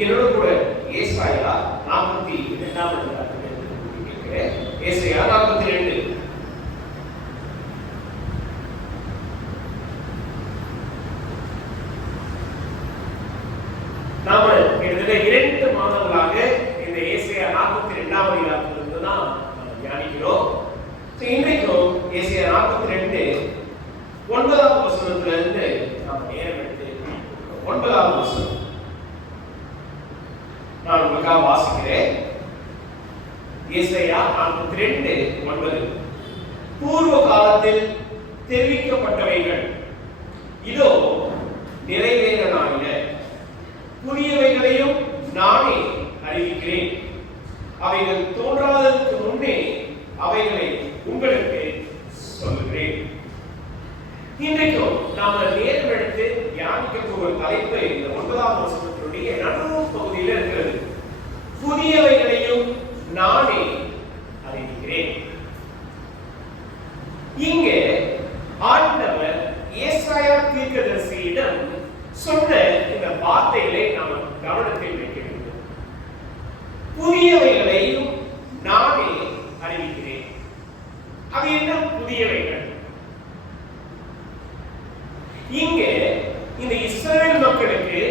என்னோட கூட ஏசாயா 42ஆம் அதிகாரத்திலே ஏசாயா 42. நாம கிட்டத்தட்ட 2 மாதங்களாக இந்த ஏசாயா 42ஆம் அதிகாரத்திலிருந்து தான் தியானிக்கிறோம். இன்றைக்கும் ஏசாயா 42 9ஆம் வசனத்துல இருந்து நாம் நேரம் எடுத்து 9ஆம் வசனம் நான் உங்களுக்காக வாசிக்கிறேன். ஏசாயா 42:9. பூர்வ காலத்தில் தெரிவிக்கப்பட்டவைகள் இதோ நிறைவேறனாயின, புதியவைகளையும் நானே அறிவிக்கிறேன். அவைகள் தோன்றாததற்கு முன்னே அவைகளை உங்களுக்கு சொல்லுகிறேன். இன்றைக்கும் நாம நேரம் எடுத்து தியானிக்க போகிற தலைப்பு இந்த 9ஆம் வசனத்தினுடைய நடுவு பகுதியில் இருக்கிறது. புதியவைகளையும் நானே அறிவிக்கிறேன். இங்கே ஆண்டவர் ஏசாயா தீர்க்கதரிசியிடம் சொன்ன இந்த வார்த்தைகளை நாம் கவனத்தில் வைக்க வேண்டும். புதியவைகளையும் நானே அறிவிக்கிறேன். அது என்ன புதியவைகள்? இங்கே இந்த இஸ்ரவேல் மக்களுக்கு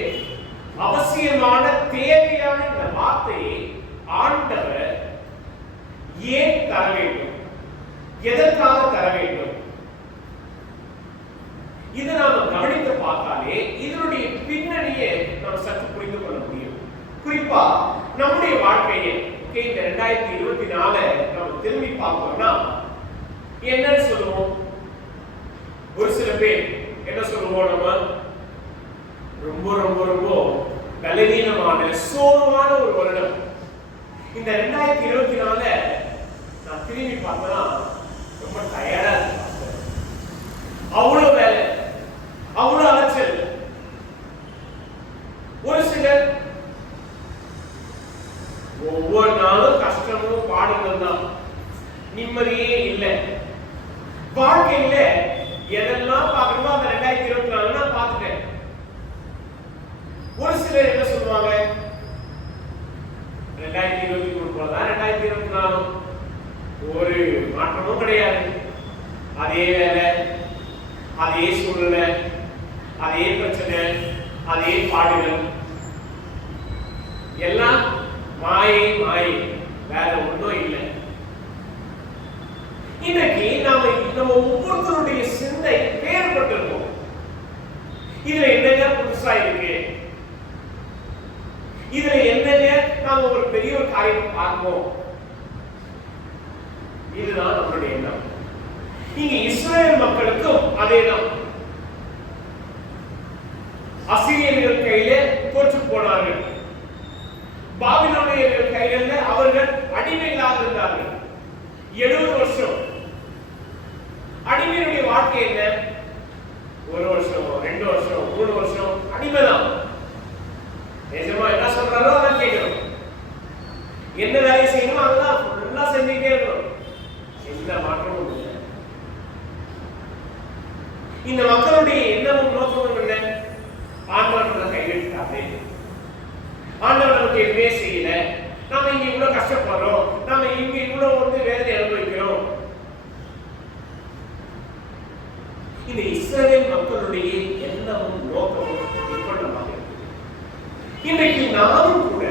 அவசியமான தேவையான இந்த வார்த்தையை ஆண்டவர் ஏன் தர வேண்டும், எதற்காக தர வேண்டும்? இதை நாம கவனித்து பார்த்தாலே இதனுடைய பின்னணியை நாம் சற்று புரிந்து கொள்ள முடியும். குறிப்பா நம்முடைய வாழ்க்கையை இந்த 2024 நம்ம திரும்பி பார்த்தோம்னா என்னன்னு சொல்லுவோம்? ஒரு சில பேர் என்ன சொல்லுவோம்? நம்ம ரொம்ப ரொம்ப ரொம்ப பலவீனமான சோர்வான ஒரு வருடம். இந்த 2024 நான் திரும்பி பார்த்தா ரொம்ப டயர்டா இருக்கு. அவ்வளவு வேலை, அவ்வளவு அலைச்சல். ஒரு சிலர் ஒவ்வொரு நாளும் கஷ்டமும் பாடுகள் தான், நிம்மதியே இல்லை. வாழ்க்கையில எதெல்லாம் பார்க்கணுமோ அந்த 2024 நான் பார்த்துட்டேன். ஒரு சிலர் என்ன சொல்லுவாங்க? 2023 போலதான் 2024, ஒரு மாற்றமும் கிடையாது. அதே வேலை, அதே சூழ்நிலை, அதே பிரச்சனை, அதே பாடுகள், எல்லாம் மாயை மாயை, வேற ஒன்றும் இல்லை. இன்னைக்கு நம்ம ஒவ்வொருத்தருடைய சிந்தை வேறுபட்டிருக்கோம். இதுல என்னங்க புதுசா இருக்கு, இதுல என்னங்க நாம ஒரு பெரிய ஒரு காரியத்தை பார்ப்போம், இதுதான் நம்மளுடைய எண்ணம். இங்க இஸ்ரவேல் மக்களுக்கும் அதேதான். அசீரியர்கள் கையில தோற்று போனார்கள். பாபிலோனியர்கள் கையில அவர்கள் அடிமைகளாக இருந்தார்கள். 70 வருஷம் அடிமையுடைய வாழ்க்கை என்ன? 1 வருஷம், 2 வருஷம், 3 வருஷம் அடிமைதான். நிஜமா என்ன சொல்றாரோ அதான் கேட்கணும். என்ன வேலை செய்யணுமோ அதுதான் ஃபுல்லா செஞ்சுட்டே இருக்கணும். எந்த மாற்றமும் இல்லை. இந்த மக்களுடைய எண்ணமும் நோக்கமும் என்ன? ஆண்டவரை கைவிட்டாதே, ஆண்டவர் நமக்கு எதுவுமே செய்யல, நாம இங்க இவ்வளவு கஷ்டப்படுறோம், நாம இங்க இவ்வளவு வேதனை அனுபவிக்கிறோம். இந்த இஸ்ரவேல் மக்களுடைய எண்ணமும் நோக்கமும் விபரீதமாக இருக்குது. இன்றைக்கு நாமும் கூட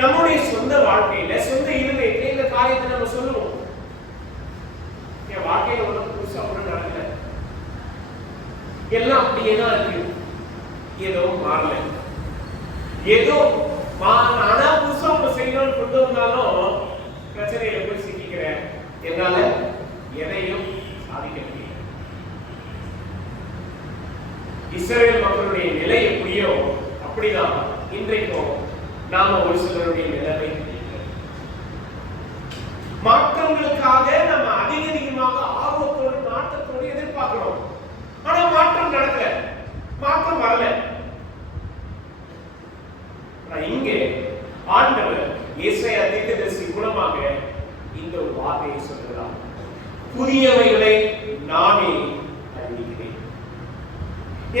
நம்முடைய சொந்த வாழ்க்கையில, சொந்த இருதயத்தில இந்த காரியத்தை நம்ம சொல்லுவோம். என் வாழ்க்கையில ஒன்றும் புதுசா ஒன்றும் நடக்கல, எல்லாம் அப்படியே தான் இருக்கு, ஏதோ மாறல, ஏதோ ஆனா புதுசா ஒன்று செய்யணும்னு கொண்டு வந்தாலும் பிரச்சனையில போய் சிக்கிக்கிறேன், என்னால எதையும் சாதிக்க முடியும். இஸ்ரவேல் மக்களுடைய நிலை எப்படியோ அப்படிதான் இன்றைக்கும் நாம ஒரு சிலருடைய நிலைமை. மாற்றங்களுக்காக நம்ம அதிகமாக ஆர்வத்தோடு நாட்டத்தோடு எதிர்பார்க்கிறோம். ஆனா மாற்றம் நடக்கல, மாற்றம் வரல. இங்கே ஆண்டவர் ஏசாயா தீர்க்கதரிசி மூலமாக இந்த ஒரு வார்த்தையை சொல்கிறார். புதியவைகளை நானே அறிவிக்கிறேன்.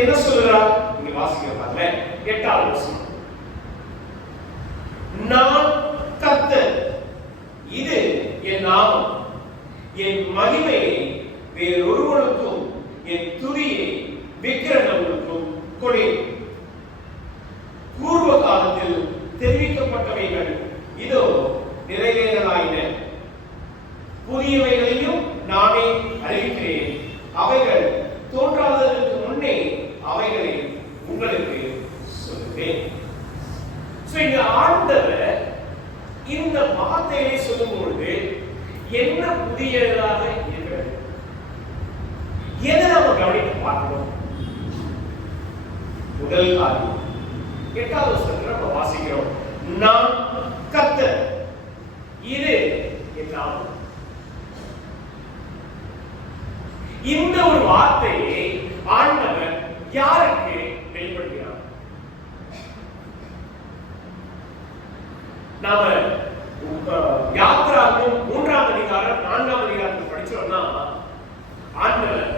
என்ன சொல்கிறார்? இங்க வாசிக்க பாருங்க. 8வது வசனம். நான் கர்த்தர், இது என் நாமம், என் மகிமையை வேறொருவனுக்கும் என் துதியை விக்கிரகங்களுக்கும் கொடேன். பூர்வ காலத்தில் தெரிவிக்கப்பட்டவைகள் இதோ நிறைவேறலாயின, புதியவைகளையும் நானே அறிவிக்கிறேன், அவைகள் தோன்றாததற்கு முன்னே அவைகளை உங்களுக்கு சொல்லுவேன். இங்க ஆண்டவர் இந்த வார்த்தையை சொல்லும் பொழுது என்ன புதியதாக இருக்கிறது, எதை நம்ம கவனித்து பார்க்கிறோம்? முதல் காரியம் 8வது வசனத்துல நம்ம வாசிக்கிறோம், நான் கர்த்தர், இது என் நாமம். இந்த ஒரு வார்த்தையை ஆண்டவர் யாருக்கு வெளிப்படுத்துகிறார்? நாம யாத்திராகும் 3ஆம் அதிகாரம் 4ஆம் அதிகாரத்தில் படிச்சோம்னா ஆண்டவர்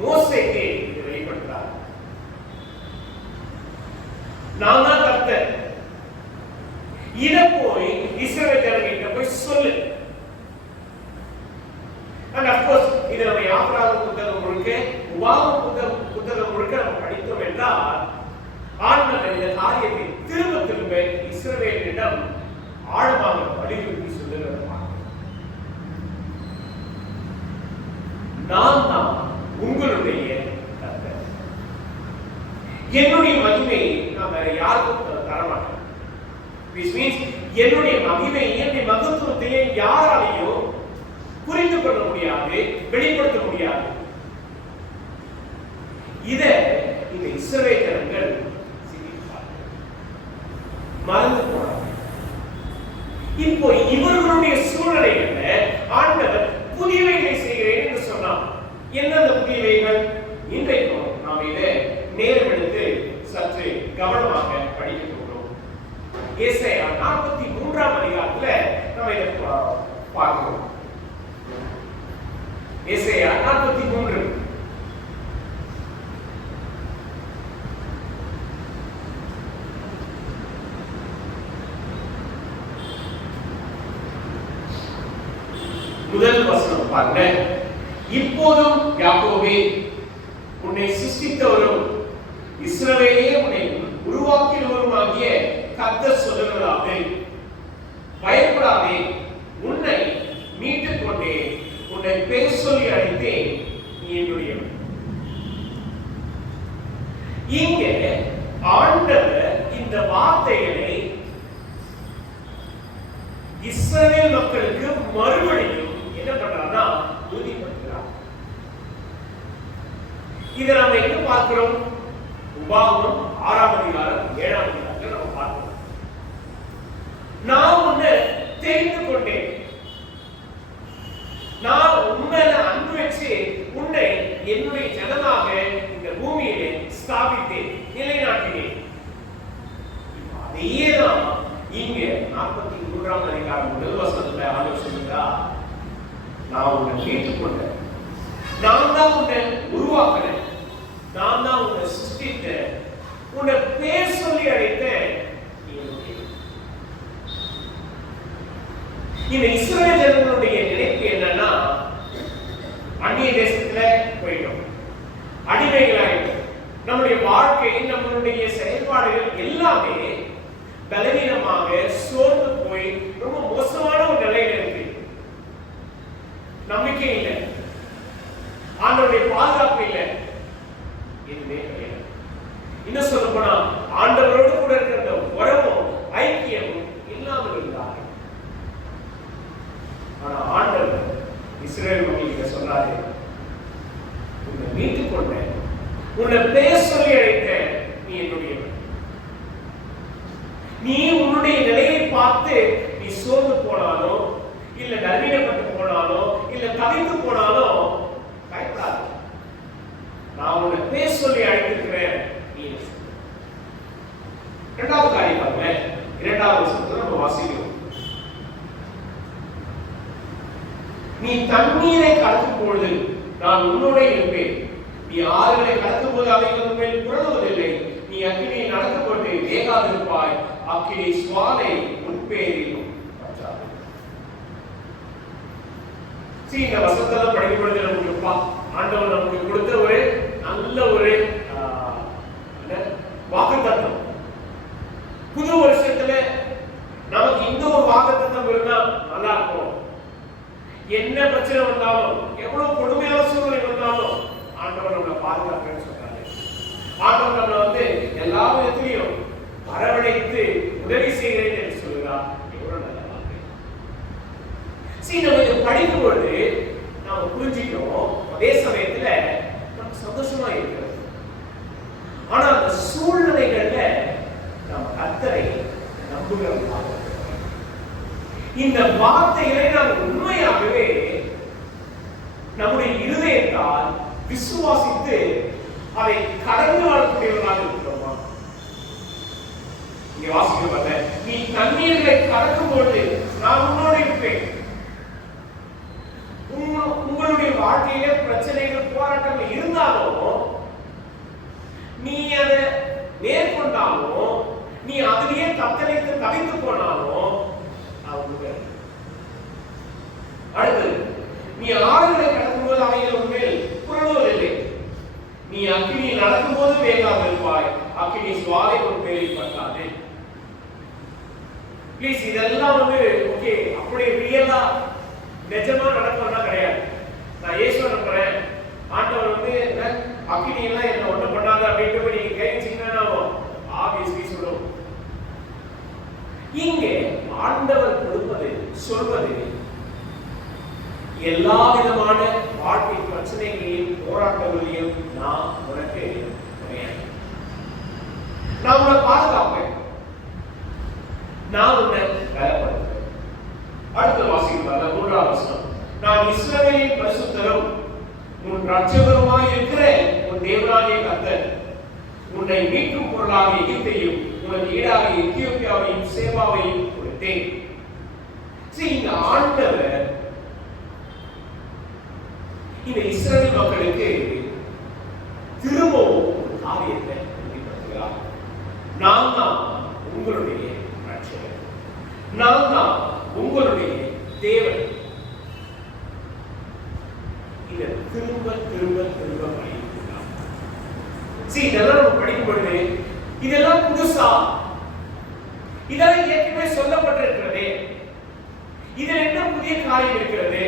மோசேக்கு இதை வெளிப்படுத்துறார். நான் தான் கர்த்தர், இத போய் இஸ்ரவேல் ஜனங்கள்கிட்ட போய் சொல்லு. And of course இது நம்ம யாத்திராகும் புத்தகம் முழுக்க, உபாகம புத்தகம் முழுக்க நம்ம படித்தோம் என்றால் ஆண்டவர் இந்த காரியத்தை திரும்ப திரும்ப இஸ்ரவேலிடம் ஆழமாக வலியுறுத்தி சொல்லுகிறார். நான் தான் உங்களுடைய கர்த்தர், என்னுடைய மகிமையை நான் வேற யாருக்கும் தரமாட்டேன். Which means என்னுடைய மகிமையை, என்னுடைய மகத்துவத்தையே யாராலையும் புரிந்து கொள்ள முடியாது, வெளிப்படுத்த முடியாது. இத இந்த இஸ்ரவேல் ஜனங்கள் மறந்து போனாங்க. இப்போ இவர்களுடைய சூழ்நிலைகள்ல ஆண்டவர் புதியவைகளை செய்கிறேன் என்று சொன்னார். என்ன அந்த புதியவைகள்? இன்றைக்கும் நாம் இதை நேரம் எடுத்து சற்று கவனமாக படிக்க போகிறோம். ஏசாயா 43ஆம் அதிகாரத்துல நம்ம இதை பார்க்கிறோம். ஏசாயா 43 முதல் வசனம் பாருங்க. இப்போதும் யாக்கோபே, உன்னை சிருஷ்டித்தவரும் இஸ்ரவேலே உன்னை உருவாக்கினவருமாகிய கர்த்தர் சொல்லுகிறாரே, பயப்படாதே, உன்னை மீட்டுக் கொண்டேன், உன்னை பேர் சொல்லி அழைத்தேன், நீ என்னுடையவன். இங்க ஆண்டவர் இந்த வார்த்தைகளை இஸ்ரவேல் மக்களுக்கு மறுபடியும் என்ன பண்றாருன்னா உறுதிப்படுத்துகிறார். இதை நம்ம எங்க பார்க்கிறோம்? உபாகமம் 6ஆம் அதிகாரம் 7ஆம் அதிகாரத்துல நம்ம பார்க்கிறோம். நான் உன்னை தெரிந்து கொண்டேன், நான் உண்மையில அன்பு வச்சு உன்னை என்னுடைய ஜனமாக இந்த பூமியிலே ஸ்தாபித்தேன், நிலைநாட்டினேன். அதேதான் இங்க 43ஆம் அதிகாரம் முதல் வசனத்துல ஆண்டவர் சொல்லுகிறார், நான் உன்னை ஏற்றுக்கொண்டேன், நான் தான் உன்னை உருவாக்கினேன், நான் தான் உன்னை சிருஷ்டித்தேன், உன்னை பேர் சொல்லி அழைத்தேன். இந்த இஸ்ரவேல் ஜனங்களுடைய நினைப்பு என்னன்னா, அந்நிய தேசத்துல போயிட்டோம், அடிமைகளாயிட்டோம், நம்முடைய வாழ்க்கை, நம்மளுடைய செயல்பாடுகள் எல்லாமே பலவீனமாக சோர்ந்து போய் ரொம்ப மோசமான ஒரு நிலையில இருக்கு. நம்பிக்கை இல்லை, ஆண்டவருடைய பாதுகாப்பு இல்லை, எதுவுமே கிடையாது. இன்னும் சொல்ல போனா ஆண்டவரோடு கூட இருக்கிற உறவும் ஐக்கியமும் இல்லாமல் இருந்தார்கள். ஆனா ஆண்டவர் இஸ்ரவேல் மக்களுக்கு சொன்னாரு, உன்னை மீட்டுக் கொண்டேன், உன்னை பேர் சொல்லி அழைத்தேன், நீ என்னுடையவன். நீ உன்னுடைய நிலையை பார்த்து நீ சோர்ந்து போனாலோ, இல்ல நவீனப்பட்டு போனாலோ, இல்ல கவிழ்ந்து போனாலோ பயப்படாது. நான் உன்னை பேர் சொல்லி அழைத்திருக்கிறேன். இரண்டாவது காரியம் பாருங்க, 2ஆவது வசனத்துல நம்ம வாசிக்கிறோம், நீ தண்ணீரை கடக்கும் பொழுது நான் உன்னோட இருப்பேன், நீ ஆறுகளை கடக்கும் போது அவைகள் உன்மேல் புரளுவதில்லை, நீ அக்கினியில் நடக்கும்போது வேகாதிருப்பாய், அக்கினி சுவாலை உன்பேரில் பற்றாது. இந்த வசனத்தெல்லாம் படிக்கும் பொழுது நமக்கு ஆண்டவர் நமக்கு கொடுத்த ஒரு நல்ல ஒரு வாக்குத்தத்தம். புது வருஷத்துல நமக்கு இந்த ஒரு வாக்குத்தத்தம் இருந்தா நல்லா இருக்கும். என்ன பிரச்சனை வந்தாலும், எவ்வளவு கொடுமையான சூழ்நிலை வந்தாலும் ஆண்டவர் நம்மளை பாதுகாக்கிறேன்னு சொல்றாரு. ஆண்டவர் நம்மளை எல்லா விதத்திலையும் அரவணைத்து உதவி செய்கிறேன் என்று சொல்கிறார். எவ்வளவு நல்ல வார்த்தை. நம்ம இதை படிக்கும் பொழுது நாம புரிஞ்சுக்கிறோம், அதே சமயத்துல நமக்கு சந்தோஷமா இருக்கிறது. ஆனா அந்த சூழ்நிலைகள்ல நாம் கர்த்தரை நம்புகிறோம். இந்த வார்த்தைகளை நாம் உண்மையாகவே நம்முடைய இருதயத்தால் விசுவாசித்து அதை கடந்து வாழக்கூடியவர்களாக இருக்கிறோமா? இங்க வாசிக்க, நீ தண்ணீர்களை கடக்கும் பொழுது நான் உன்னோடு இருப்பேன். உங்களுடைய வாழ்க்கையில பிரச்சனைகள் போராட்டங்கள் இருந்தாலும், நீ அதை மேற்கொண்டாலும், நீ அதிலேயே தத்தளித்து தவித்து போனாலும், அடுத்து நீ ஆறுகளை கடக்கும்போது அவைகள் உண்மையில் புரளுவதில்லை. நீ அக்கினியில் நடக்கும்போது வேகாமல் இருப்பாய், அக்கினி சுவாலை உன் பேரில் பற்றாது. ப்ளீஸ், இதெல்லாம் ஓகே, அப்படி ரியலா நிஜமா நடக்கணும்னா கிடையாது. நான் இயேசுவை நம்புறேன், ஆண்டவர் அக்கினி எல்லாம் என்ன ஒண்ணு பண்ணாத அப்படின்ட்டு நீங்க கைச்சிங்கன்னா ஆப்வியஸ்லி சொல்லுவோம். இங்கே ஆண்டவர் கொடுப்பது சொல்வது எல்லா விதமான வாழ்க்கை பிரச்சனைகளையும் போராட்டங்களையும் நான் உனக்கு நான் உன்னை பாதுகாப்பேன், நான் உன்னை பலப்படுத்துவேன். அடுத்த வாசிக்கிறார் 3ஆம் வசனம். நான் இஸ்ரவேலின் பரிசுத்தரும் உன் இரட்சகருமாய் இருக்கிற உன் தேவனாகிய கர்த்தர் உன்னை மீட்கும் பொருளாக எகிப்தையும் உனக்கு ஈடாக எத்தியோப்பியாவையும் சேபாவையும் கொடுத்தேன். இந்த ஆண்டவர் இந்த இஸ்ரவேல் மக்களுக்கு திரும்பவும் ஒரு காரியத்தை வெளிப்படுத்துகிறார். நான் தான் உங்களுடைய இரட்சகர், நான் தான் உங்களுடைய தேவன். இதை திரும்ப திரும்ப திரும்ப படிக்கிறார். இதெல்லாம் நம்ம படிக்கும் பொழுது இதெல்லாம் புதுசா, இதெல்லாம் ஏற்கனவே சொல்லப்பட்டிருக்கிறது, இதில் என்ன புதிய காரியம் இருக்கிறது?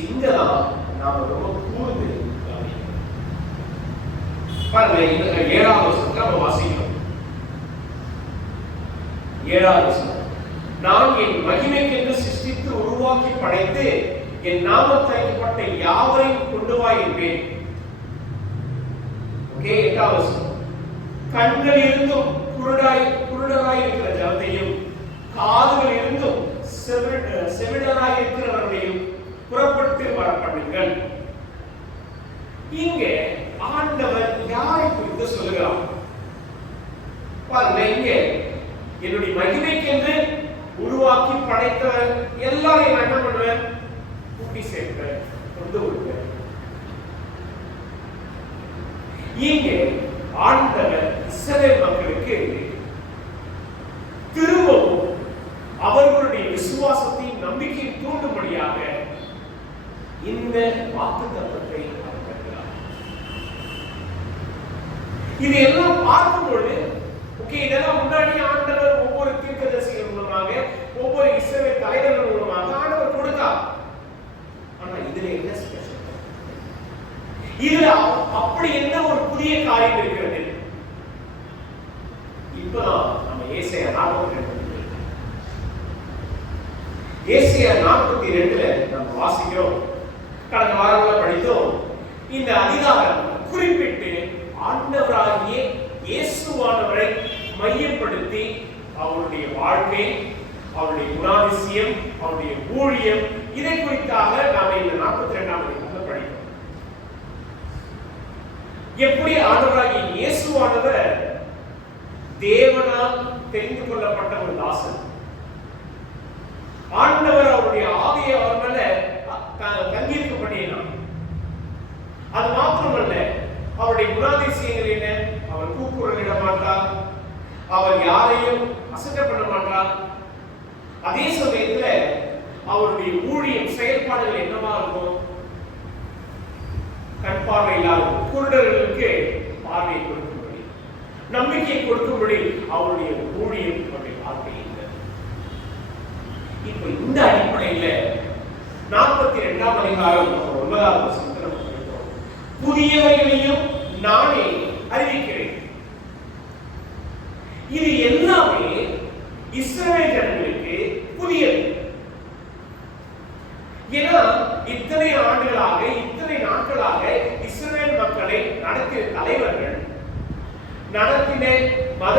இங்கதான் நாம ரொம்ப கூர்ந்து பாருங்க. 7ஆம் வசனத்தை நம்ம வாசிக்கிறோம். 7ஆம் வசனம். நான் என் மகிமைக்கென்று சிருஷ்டித்து உருவாக்கி படைத்து என் நாமத்தில் அழைக்கப்பட்ட யாவரையும் கொண்டு வா என்பேன். ஓகே. 8ஆம் வசனம். கண்கள் இருந்தும் குருடராய் இருக்கிற ஜனத்தையும் காதுகள் இருந்தும் செவிடராய் இருக்கிறவர்களையும் புறப்பட்டு வரப்படுங்கள். இங்கே ஆண்டவர் யாரை குறித்து சொல்லுகிறார் பாருங்க. இங்கே என்னுடைய மகிமைக்கென்று உருவாக்கி படைத்தவர் எல்லாரையும் என்ன பண்ணுவேன்? கூட்டி சேர்ப்பேன், கொண்டு வருவேன். இங்கே ஆண்டவர் இஸ்ரவேல் மக்களுக்கு திரும்பவும் அவர்களுடைய விசுவாசத்தையும் நம்பிக்கையை தூண்டும்படியாக இந்த வாக்குத்தத்தத்தை தருகிறார். இது எல்லாம் பார்க்கும்போது ஓகே, இதெல்லாம் முன்னாடி ஆண்டவர் ஒவ்வொரு தீர்க்கதரிசிகள் மூலமாக, ஒவ்வொரு இஸ்ரவேல் தலைவர்கள் மூலமாக ஆண்டவர் கொடுத்தார். ஆனா இதுல என்ன ஸ்பெஷல்? இதுல அப்படி என்ன ஒரு புதிய காரியம் இருக்கிறது? இப்பதான் நம்ம ஏசாயா 42 நம்ம வாசிக்கிறோம். கடந்த வாரங்களில் படித்தோம். இந்த அதிகாரம் குறிப்பிட்டு ஆண்டவராகிய இயேசுவானவரை மையப்படுத்தி அவருடைய வாழ்க்கை, அவருடைய குணாதிசயம், அவருடைய ஊழியம், இதை குறித்தாக நாம இந்த 42ஆம் அதிகாரத்தில் படித்தோம். எப்படி ஆண்டவராகிய இயேசுவானவர் தேவனால் தெரிந்து கொள்ளப்பட்ட ஒரு தாசன், ஆண்டவர் அவருடைய ஆவியை அவர் மேல தங்கியிருக்க பண்ணினார். அது மாத்திரமல்ல, அவருடைய அவருடைய குணாதிசயங்கள் என்ன? அவர் கூக்குரலிட மாட்டார், அவர் யாரையும் அசட்டை பண்ண மாட்டார். அதே சமயத்துல அவருடைய ஊழியம் செயல்பாடுகள் என்னவா இருக்கும்? கண் பார்வை இல்லாத குருடர்களுக்கு பார்வையை கொடுக்கும்படி, நம்பிக்கையை கொடுக்கும்படி அவருடைய ஊழியம் அவருடைய வார்த்தை இல்லை. இப்ப இந்த அடிப்படையில 42ஆம் அதிகாரம் 9வது வசனத்தில் படிக்கிறோம். புதியவைகளையும் நானே அறிவிக்கிறேன். இது எல்லாமே இஸ்ரவேல் ஜனங்களுக்கு புதியது. ஏன்னா இத்தனை ஆண்டுகளாக, இத்தனை நாட்களாக இஸ்ரவேல் மக்களை நடத்திய தலைவர்கள், நடத்தின மத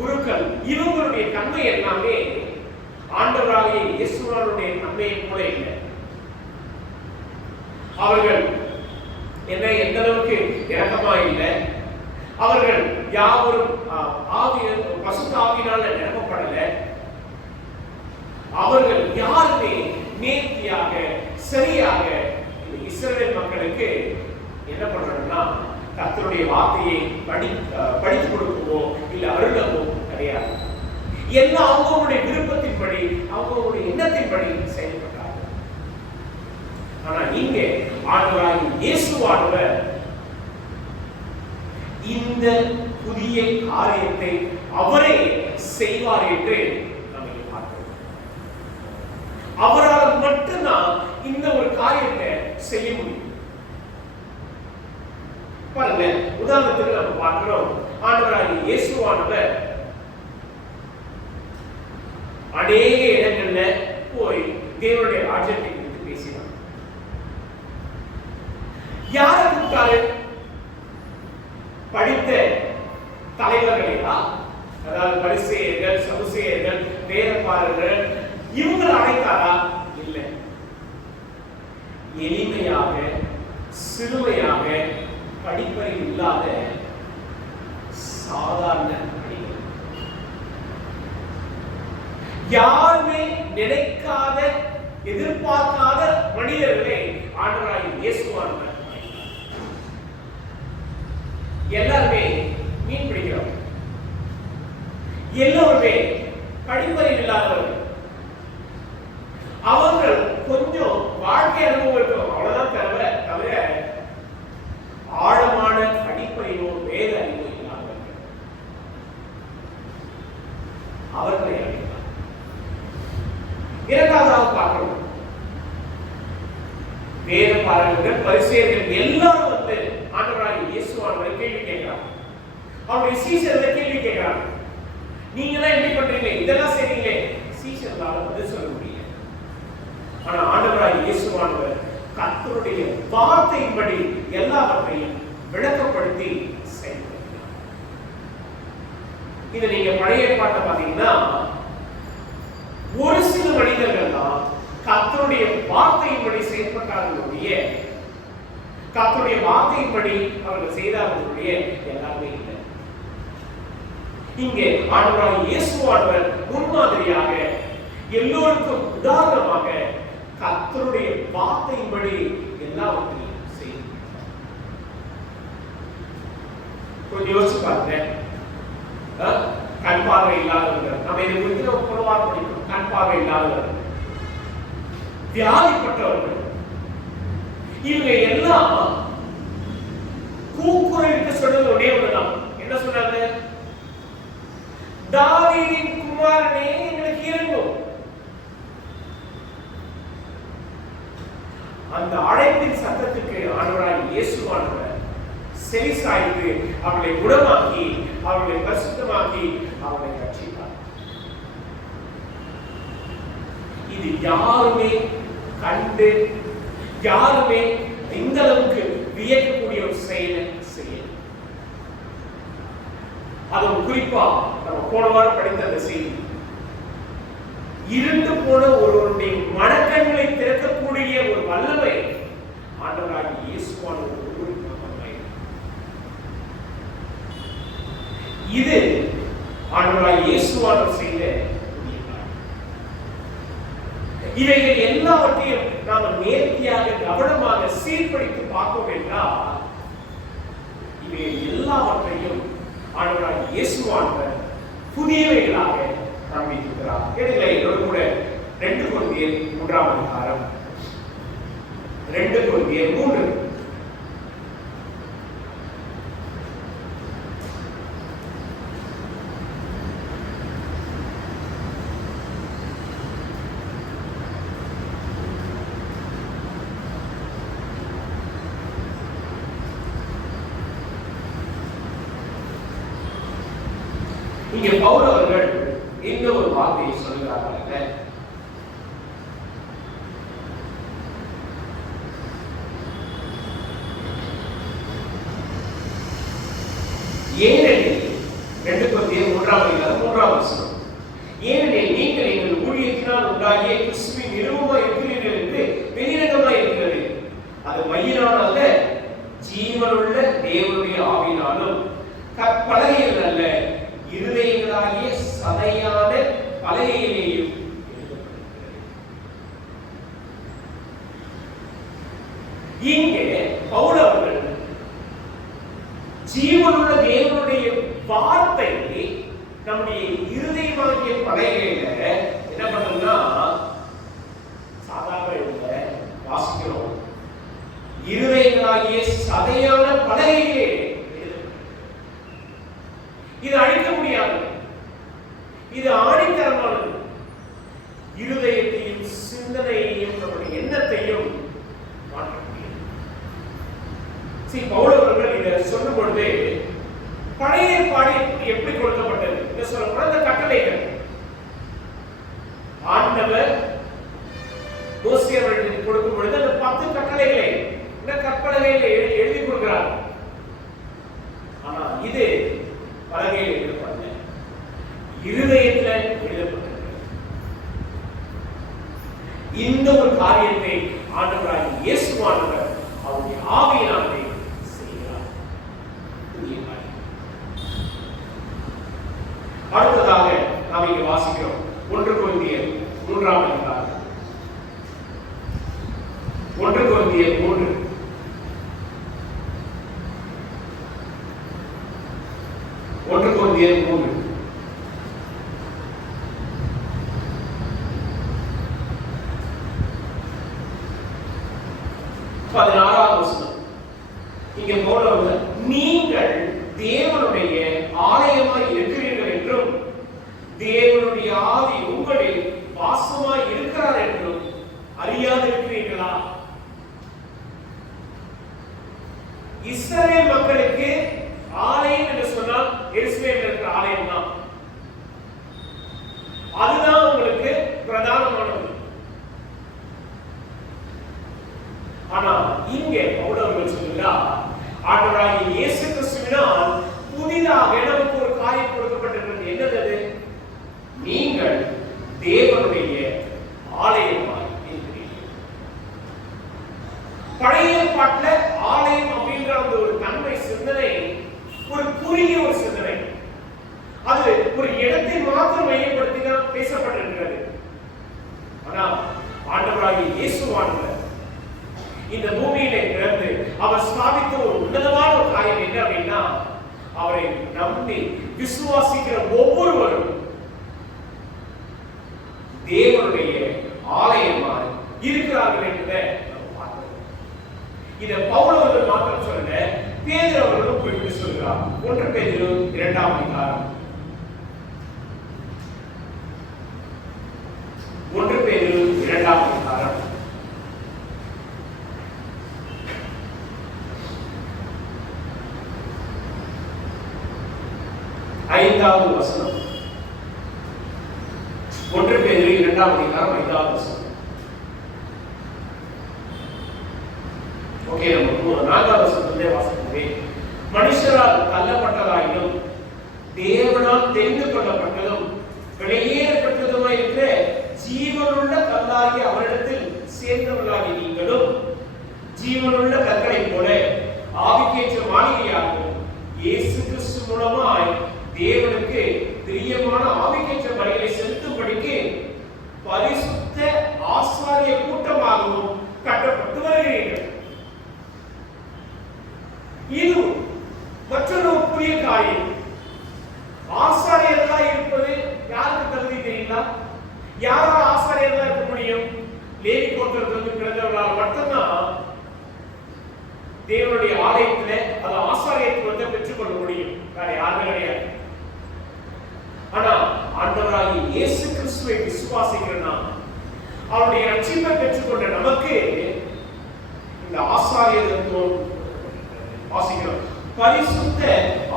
குருக்கள், இவங்களுடைய தன்மை எல்லாமே ஆண்டவராகிய இயேசுவினுடைய தன்மையை போல இல்லை. அவர்கள் என்ன எந்த அளவுக்கு இரக்கமா இல்லை. அவர்கள் யாவரும் பசுத்த ஆவியினால நிரப்பப்படல. அவர்கள் யாருமே நேர்த்தியாக சரியாக இஸ்ரவேல் மக்களுக்கு என்ன பண்றாங்கன்னா கர்த்தருடைய வார்த்தையை படித்து கொடுக்கவோ இல்லை அருளவோ கிடையாது. எல்லாம் அவங்களுடைய விருப்பத்தின்படி, அவங்களுடைய எண்ணத்தின்படி செயல்பட்டாங்க. ஆனா இங்கே ஆண்டவராகிய இயேசுவானவர் இந்த புதிய காரியத்தை அவரே செய்வார் என்று நம்ம பார்க்கிறோம். அவரால் மட்டும்தான் இந்த ஒரு காரியத்தை செய்ய முடியும். பாருங்க, உதாரணத்துக்கு நம்ம பார்க்கிறோம், ஆண்டவராகிய இயேசுவானவர் அநேக இடங்கள்ல போய் தேவனுடைய ராஜ்யத்தை குறித்து பேசினார். யாரை கூப்பிட்டாரு? படித்த தலைவர்களா? அதாவது பரிசேயர்கள், சதுசேயர்கள், வேதபாரகர்கள், இவங்களை அழைத்தாரா? இல்லை. எளிமையாக, சிறுமையாக, படிப்பறிவு இல்லாத சாதாரண மனிதர்கள், யாருமே நினைக்காத, எதிர்பார்க்காத மனிதர்களை ஆண்டவராகிய இயேசுவானவர் எல்லாருமே மீன் பிடிக்கிறோம், எல்லோருமே படிப்பறிவு இல்லாதவர்கள். அவர்கள் கொஞ்சம் வாழ்க்கை அனுபவம் இருக்கும், அவ்வளவுதான் தவிர ஆழமான அடிப்படையோ வேத அறிவோ இல்லாதவர்கள். அவர்களை அழைத்தார். இரண்டாவதாக பார்க்கிறோம், வேத பாரகர்கள், பரிசேயர்கள் எல்லாரும் வந்து ஆண்டவராகிய இயேசுவானவரை கேள்வி கேட்கிறாங்க. அவருடைய சீஷர்களை கேள்வி கேட்கிறாங்க. நீங்க எல்லாம் எப்படி பண்றீங்க, இதெல்லாம் செய்றீங்க? சீஷர்களால பதில் சொல்ல முடியல. ஆனா ஆண்டவராகிய இயேசுவானவர் கர்த்தருடைய வார்த்தையின்படி எல்லாவற்றையும் விளக்கப்படுத்தி செயல்படுத்தினார். இதை நீங்க பழைய ஏற்பாட்டை பார்த்தீங்கன்னா ஒரு சில மனிதர்கள் தான் கர்த்தருடைய வார்த்தையின்படி செயல்பட்டார்களுடைய, கர்த்தருடைய வார்த்தையின்படி அவர்கள் செய்தார்களுடைய எல்லாமே இல்லை. இங்கே ஆண்டவராகிய இயேசுவானவர் முன்மாதிரியாக, எல்லோருக்கும் உதாரணமாக கர்த்தருடைய வார்த்தையின்படி எல்லாவற்றையும் செய்து. கொஞ்சம் யோசிச்சு பாருங்க, கண் பார்வை இல்லாதவர்கள், நம்ம இதை குறித்து நம்ம புலவார் படிக்கிறோம். கண் பார்வை இல்லாதவர்கள், வியாதிப்பட்டவர்கள், இவங்க எல்லாம் கூக்குரலிட்டு சொன்னது ஒரே ஒண்ணுதான். என்ன சொன்னாங்க? தாவீதின் குமாரனே எங்களுக்கு இறங்கும். அந்த அழைப்பின் சத்தத்துக்கு ஆண்டவராகிய இயேசுவானவர் செவிசாய்த்து அவர்களை குணமாக்கி, அவர்களை பரிசுத்தமாக்கி, அவர்களை ரட்சித்தார். இது யாருமே கண்டு, யாருமே இந்த அளவுக்கு வியக்கக்கூடிய ஒரு செயலை செய்ய. அதுவும் குறிப்பா நம்ம போன வாரம் படித்த அந்த செய்தி, இருண்டு போன ஒருவருடைய மனக்கண்களை திறக்கக்கூடிய ஒரு வல்லமை ஆண்டவராகிய இயேசுவானவர். இது ஆண்டவராகிய இயேசுவானவர் செய்த இவைகள் எல்லாவற்றையும் நாம் நேர்த்தியாக கவனமாக சீர்படுத்தி பார்ப்போம் என்றால் இருக்கக்கூடிய எல்லாவற்றையும் ஆண்டவராகிய இயேசுவானவர் புதியவைகளாக காண்பித்திருக்கிறார். கேளுங்களே, இதோடு கூட 2 கொரிந்தியர் 3ஆம் அதிகாரம் 2 கொரிந்தியர் 3. இங்கே பவுல் அவர்கள் இந்த ஒரு வார்த்தையை சொல்கிறார்கள். ஏனெனில் 2 கொரிந்தியர் 3ஆம் அதிகாரம் 3ஆம் வசனம், ஏனெனில் நீங்கள் எங்கள் ஊழியத்தினால் உண்டாகிய கிறிஸ்துவின் நிறுவனமாய் இருக்கிறீர்கள் என்று வெளியிடமாய் இருக்கிறது. அது மையினால் அல்ல, ஜீவனுள்ள தேவனுடைய ஆவியினாலும் கற்பலகையில் அல்ல, இருதயங்களாகிய சதையான பலகையிலேயும் இங்கே பவுல் அவர்கள் ஜீவனுள்ள தேவனுடைய வார்த்தை நம்முடைய இருதயமாகிய பலகையில என்ன பண்றதுன்னா, சாதாரண வாசிக்கிறோம், இருதயங்களாகிய சதையான பலகையிலே. இது அழிக்க முடியாது, இது ஆணித்தரமானது. இருதயத்தையும் சிந்தனையையும் நம்முடைய எண்ணத்தையும் மாற்ற முடியும். பவுல் அவர்கள் இதை சொல்லும் பொழுது பழைய ஏற்பாடு எப்படி கொடுக்கப்பட்டது இதை சொல்ல அந்த கட்டளைகள் ஆண்டவர் மோசே அவர்களுக்கு கொடுக்கும் பொழுது அந்த 10 கட்டளைகளை இந்த கற்பலகையில எழுதி கொடுக்கிறார். ஆனா இது பலகையில் எழுதப்படல, இருதயத்தில் எழுதப்பட்டது. இந்த ஒரு காரியத்தை ஆண்டவராகிய இயேசுவானவர் அவருடைய ஆவியினாலே செய்கிறார். அடுத்ததாக நாம் இங்கு வாசிக்கிறோம் 1 கொரிந்தியர் 3ஆம் அதிகாரம் 1 கொரிந்தியர் 3 1 கொரிந்தியர் 3 16ஆம் வசனம். இங்கே போலவர்கள் நீங்கள் தேவனுடைய ஆலயமாய் இருக்கிறீர்கள் என்றும் தேவனுடைய ஆவி உங்களில் வாசமாய் இருக்கிறார் என்றும் அறியாதிருக்கிறீர்களா? இஸ்ரவேல் மக்களுக்கு ஆலயம் என்று சொன்னால் எருசலேமில் இருக்கிற ஆலயம் தான். அதுதான் உங்களுக்கு பிரதானமானது. ஆனா இங்கே பவுல் அவர்கள் சொல்கிறார், ஆண்டவராகிய இயேசு கிறிஸ்துவினால் புதிதாக நமக்கு ஒரு காரியம் கொடுக்கப்பட்டிருக்கிறது. என்னது? நீங்கள் தேவனுடைய ஆலயமாய் இருக்கிறீர்கள். பழைய ஏற்பாட்டில் ஆலயம் அப்படின்ற அந்த ஒரு தன்மை சிந்தனை ஒரு குறுகிய ஒரு சிந்தனை, அது ஒரு இடத்தை மாத்திரம் மையப்படுத்தி தான் பேசப்பட்டிருக்கிறது. ஆனா ஆண்டவராகிய இயேசுவானவர் இந்த பூமியிலே பிறந்து அவர் ஸ்தாபித்த ஒரு உன்னதமான ஒரு காரியம் என்ன அப்படின்னா, அவரை நம்பி விசுவாசிக்கிற ஒவ்வொருவரும் தேவனுடைய ஆலயமாய் இருக்கிறார்கள் என்பதை நாம் பார்க்கிறோம். இதை பவுல் அவர்கள் மாத்திரம் சொல்ல, பேதுரு அவர்களும் குறிப்பிட்டு சொல்கிறார். 1 பேதுரு 2ஆம் அதிகாரம் 1 பேதுரு 2ஆம் அதிகாரம் 5வது வசனம். 1 பேதுரு 2ஆம் அதிகாரம் 5வது வசனம். ஓகே, நம்ம 4வது வசனத்திலே வாசிக்கிறோமே. மனுஷரால் தள்ளப்பட்டதாயினும் தேவனால் தெரிந்து கொள்ளப்பட்டதும் வெளியேறப்பட்டதுமாய் இருக்கிற ஜீவனுள்ள கல்லாகி அவரிடத்தில் சேர்ந்தவர்களாகி நீங்களும் ஜீவனுள்ள கற்களைப் போல ஆவிக்கேற்ற மாளிகையாகவும் இயேசு கிறிஸ்து மூலமாய் தேவனுக்கு பிரியமான ஆவிக்கேற்ற பலிகளை செலுத்தும்படிக்கு பரிசுத்த ஆசாரிய கூட்டமாகவும் கட்டப்பட்டு வருகிறீர்கள். இது மற்றொரு புதிய காரியம், ஆசாரியர்களாக இருப்பது யாருக்கு தகுதி தெரியுங்களா? யாரால் ஆசாரியர்களாக இருக்க முடியும்? லேவி கோத்திரத்திலிருந்து பிறந்தவர்களால் மட்டும்தான் தேவனுடைய ஆலயத்திலே அது ஆசாரியத்துவத்தை பெற்றுக்கொள்ள முடியும். வேற யாரும் கிடையாது. ஆனா ஆண்டவராகிய இயேசு கிறிஸ்துவை விசுவாசிக்கிறனா, அவருடைய ரட்சிப்பை பெற்றுக்கொண்ட நமக்கு இந்த ஆசாரியத்துவம் வாசிக்கிறோம். பரிசுத்த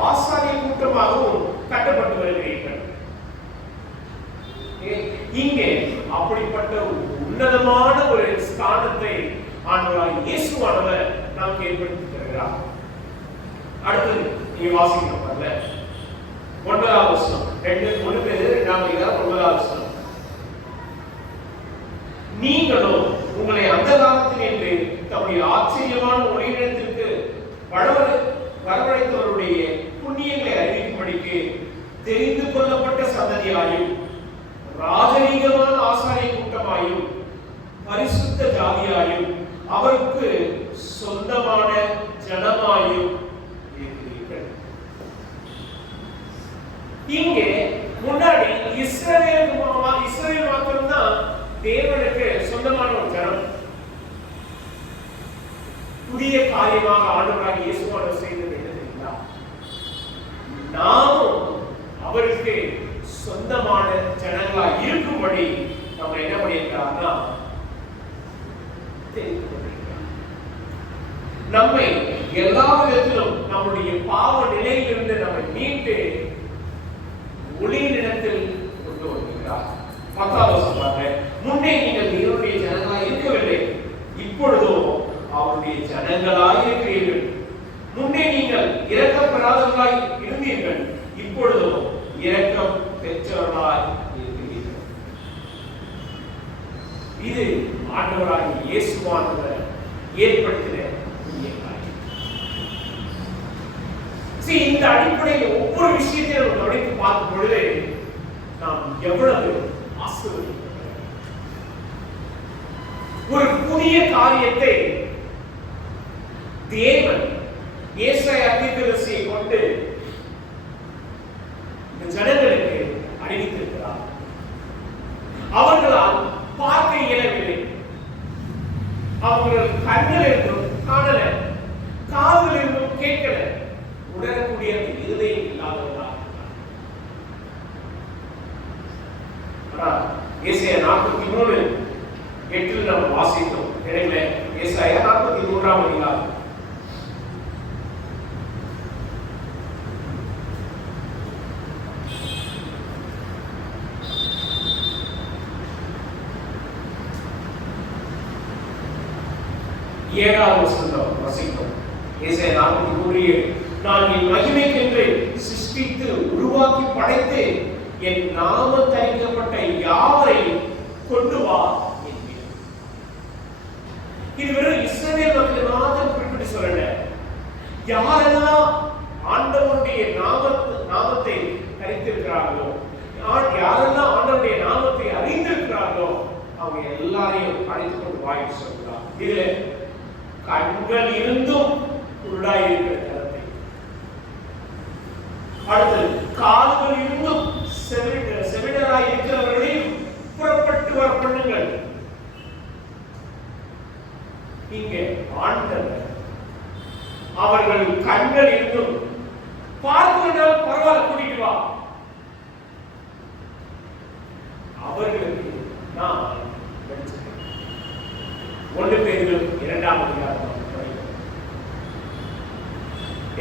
ஆசாரிய கூட்டமாகவும் கட்டப்பட்டு வருகிறீர்கள். இங்கே அப்படிப்பட்ட உன்னதமான ஒரு ஸ்தானத்தை ஆண்டவராகிய இயேசுவானவர் நமக்கு ஏற்படுத்தி தருகிறார். அடுத்தது நீங்க வாசிக்கணும். 9வது வசனம், 2 பேர் 9வது வசனம். நீங்களும் உங்களை அந்த காலத்தில் என்று தம்முடைய ஆச்சரியமான ஒளியிடத்திற்கு வரவழைத்தவருடைய புண்ணியங்களை அறிவிக்கும்படிக்கு தெரிந்து கொள்ளப்பட்ட சந்ததியாயும் ராஜரீகமான ஆசாரிய கூட்டமாயும் பரிசுத்த ஜாதியாயும் அவருக்கு சொந்தமான ஜனமாயும் இருக்கிறீர்கள். இங்கே முன்னாடி இஸ்ரவேல் மாத்திரம்தான் தேவனுக்கு சொந்தமான ஒரு ஜனம். புதிய காரியமாக ஆண்டவராகிய இயேசுவானவர் செய்தது என்ன தெரியுமா? நாமும் அவருக்கு சொந்தமான ஜனங்களா இருக்கும்படி நம்ம என்ன பண்ணியிருக்காருன்னா நம்மை எல்லா விதத்திலும் நம்முடைய பாவ நிலையிலிருந்து நம்மை மீட்டு ஒளியினிடத்தில் கொண்டு வருகிறார். 10வது வசனம், முன்னே நீங்கள் தேவனுடைய ஜனங்களாய் இருக்கவில்லை, இப்பொழுதோ அவருடைய ஜனங்களாய் இருக்கிறீர்கள். முன்னே நீங்கள் இரக்கப்பெறாதவர்களாய் இருந்தீர்கள், இப்பொழுதோ இரக்கம் பெற்றவர்களாய் இருக்கிறீர்கள். இது ஆண்டவராகிய இயேசுவானவர் ஏற்படுத்தின புதிய காரியம். இந்த அடிப்படையில் ஒவ்வொரு விஷயத்தையும் நம்ம கவனித்து பார்க்கும் பொழுது நாம் எவ்வளவு ஆசீர்வதிக்கப்பட்டோம். ஒரு புதிய காரியத்தை தேவன் ஏசாயா தீர்க்கதரிசியை கொண்டு இந்த ஜனங்களுக்கு அறிவித்திருக்கிறார். அவர்களால் பார்க்க இயலவில்லை. அவர்கள் கண்கள் இருந்தும் காணல, காதுகள் இருந்தும் கேட்கல, உணரக்கூடிய இருதயம் இல்லாதவர்களாக. ஏசாயா 43:8 நம்ம வாசித்தோம். எனவே ஏசாயா 43ஆம் அதிகாரம். ஏழாவது வசனம் வாசித்தோம். ஏசாயா 43:7, நான் என் மகிமைக்கென்று சிருஷ்டித்து உருவாக்கி படைத்து என் நாமம் தரிக்கப்பட்ட யாவரையும் கொண்டு வா என்பேன். இது வெறும் இஸ்ரவேல் மக்கள் மாத்திரம் குறிப்பிட்டு சொல்லல. யாரெல்லாம் ஆண்டவருடைய நாமத்தை தரித்திருக்கிறார்களோ, யாரெல்லாம் ஆண்டவருடைய நாமத்தை அறிந்திருக்கிறார்களோ, அவங்க எல்லாரையும் அழைத்துக் கொண்டு வாய் சொல்கிறார். இதுல கண்கள் இருந்தும் குருடாயிருக்கிற தரத்தை, அடுத்தது காதுகள் இருந்தும் செவிடராய் இருக்கிறவர்களையும் புறப்பட்டு வர பண்ணுங்கள். இங்கே ஆண்டவர் அவர்கள் கண்கள் இருந்தும் பார்க்கிறால் பரவாயில்ல, கூட்டிட்டு வா. அவர்களுக்கு நான் 1 பேதுரு 2ஆம் அதிகாரம்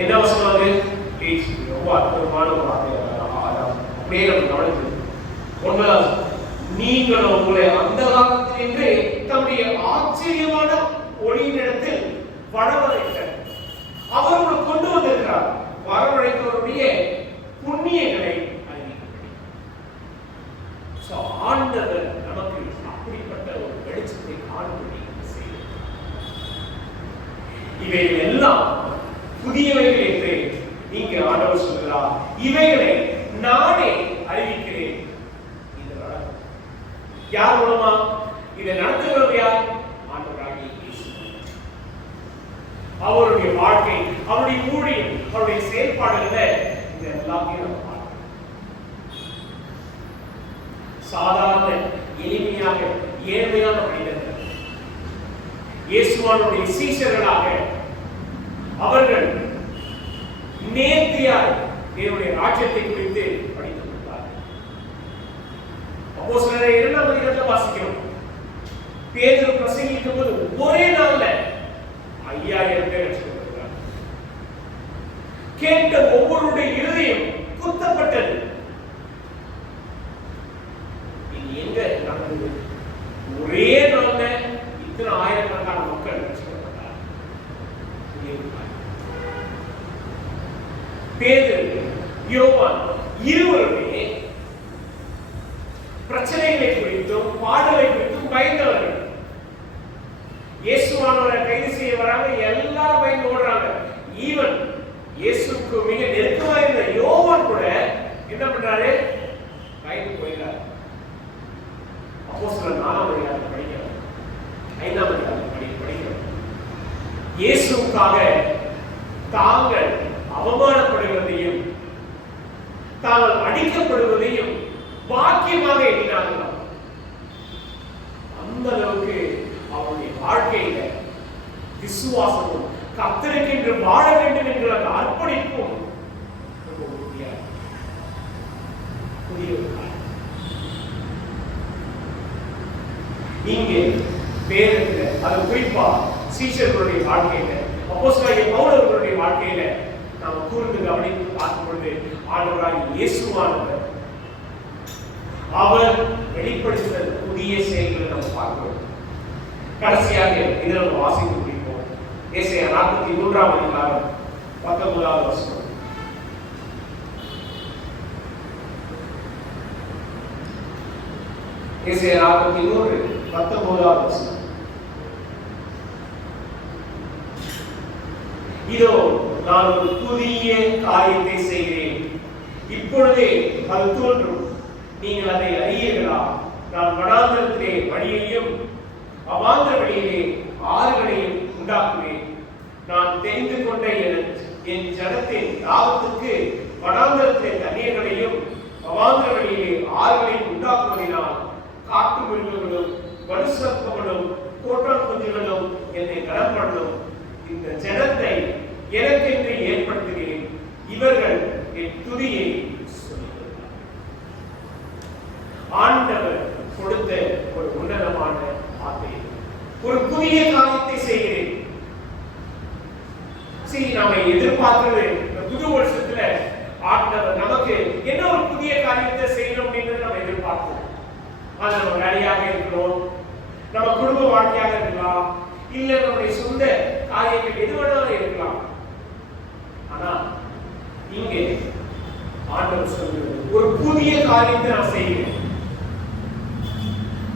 என்ன சொல்லுவாங்க? ரொம்ப அற்புதமான ஒரு அப்படியே நம்ம கவனித்து 9வது, நீங்களும் உங்களை அந்த காலத்தினின்று தம்முடைய ஆச்சரியமான ஒளியினிடத்தில் வரவழைக்க அவர் உங்களை கொண்டு வந்திருக்கிறார். வரவழைத்தவருடைய புண்ணியங்களை அறிவிக்கப்படி. ஆண்டவர் நமக்கு அப்படிப்பட்ட ஒரு வெளிச்சத்தை காணும்படி செய்தார். இவைகள் எல்லாம் புதியவைகள் என்று இங்கு ஆண்டவர் சொல்கிறார். இவைகளை நானே அறிவிக்கிறேன். யார் மூலமா இதை நடத்துகிறவர்? யார்? ஆண்டவராகிய இயேசு. அவருடைய வாழ்க்கை, அவருடைய ஊழியம், அவருடைய செயல்பாடுகள்ல இந்த எல்லாத்தையும் நம்ம பார்க்கிறோம். சாதாரண எளிமையாக ஏழ்மையான மனிதர்கள் இயேசுவானுடைய சீஷர்களாக அவர்கள் நேர்த்தியாக தேவனுடைய ராஜ்யத்தை குறித்து படித்துக் கொண்டார்கள். அப்போஸ்தலர் 2ஆம் அதிகாரத்தில் வாசிக்கிறோம். பேதுரு பிரசங்கிக்கும் போது ஒரே நாள்ல 5000 பேர் ரட்சிக்கப்பட்டார்கள். கேட்ட ஒவ்வொருடைய இருதயம் குத்தப்பட்டது. இது எங்க நடந்தது? ஒரே நாள்ல இத்தனை ஆயிரக்கணக்கான மக்கள் ரட்சிக்கப்பட்டார்கள். பேதுரு, யோவான் இருவருமே பிரச்சனைகளை குறித்தும் பாடுகளை குறித்தும் பயந்தவர்கள். இயேசுவானவரை கைது செய்ய வராங்க, எல்லாரும் பயந்து ஓடுறாங்க. ஈவன் இயேசுக்கு மிக நெருக்கமா இருந்த யோவான் கூட என்ன பண்றாரு? பயந்து போயிட்டார். அப்போஸ்தலர் 4ஆம் அதிகாரத்தை படிக்கிறோம், 5ஆம் அதிகாரத்தை படிக்கிறோம். இயேசுவுக்காக தாங்கள் அவமானப்படுவதையும் தாங்கள் அடிக்கப்படுவதையும் பாக்கியமாக எண்ணினார்களாம். அந்த அளவுக்கு அவருடைய வாழ்க்கையில விசுவாசமும் கர்த்தருக்கென்று வாழ வேண்டும் என்ற அந்த அர்ப்பணிப்பும் ரொம்ப உறுதியாக புதிய இங்கே பேருக்கு அது குறிப்பா சீஷர்களுடைய வாழ்க்கையில, அப்போஸ்தலர் பவுல் அவர்களுடைய வாழ்க்கையில நாம் கூர்ந்து கவனித்து பார்க்கும் பொழுது ஆண்டவராகிய இயேசுவானவர் அவர் வெளிப்படுத்தின புதிய செயல்களை நம்ம பார்க்கிறோம். கடைசியாக இதில் நம்ம வாசித்து முடிப்போம். ஏசாயா 43ஆம் அதிகாரம் 19வது வசனம். ஏசாயா 43:19வது வசனம். இதோ நான் ஒரு புதிய காரியத்தை செய்கிறேன், இப்பொழுதே அது தோன்றும், நீங்கள் அதை அறியீர்களா? நான் வனாந்திரத்திலே வழியையும் அவாந்திர வழியிலே ஆறுகளையும் உண்டாக்குவேன். நான் தெரிந்து கொண்ட என் ஜனத்தின் தாகத்துக்கு வனாந்திரத்திலே தண்ணீர்களையும் அவாந்திர வழியிலே ஆறுகளையும் உண்டாக்குவதினால் காட்டு மிருகங்களும் வலுசற்பங்களும் கோட்டான் குஞ்சுகளும் என்னை கனம் பண்ணும். இந்த ஜனத்தை எனக்கென்று ஏற்படுத்துகிறேன், இவர்கள் என் துதியை சொல்லுகிறார். ஆண்டவர் கொடுத்த ஒரு உன்னதமான வார்த்தை, ஒரு புதிய காரியத்தை செய்கிறேன். சரி, நாம எதிர்பார்க்கிறது புது வருஷத்துல ஆண்டவர் நமக்கு என்ன ஒரு புதிய காரியத்தை செய்யணும் அப்படின்றது நம்ம எதிர்பார்க்கிறோம். அது நம்ம வேலையாக இருக்கலாம், நம்ம குடும்ப வாழ்க்கையாக இருக்கலாம், இல்ல நம்முடைய சொந்த காரியங்கள் எது வேணாலும் இருக்கலாம். ஆனா இங்கே ஆண்டவர் சொல்லுவது ஒரு புதிய காரியத்தை நான் செய்கிறேன்.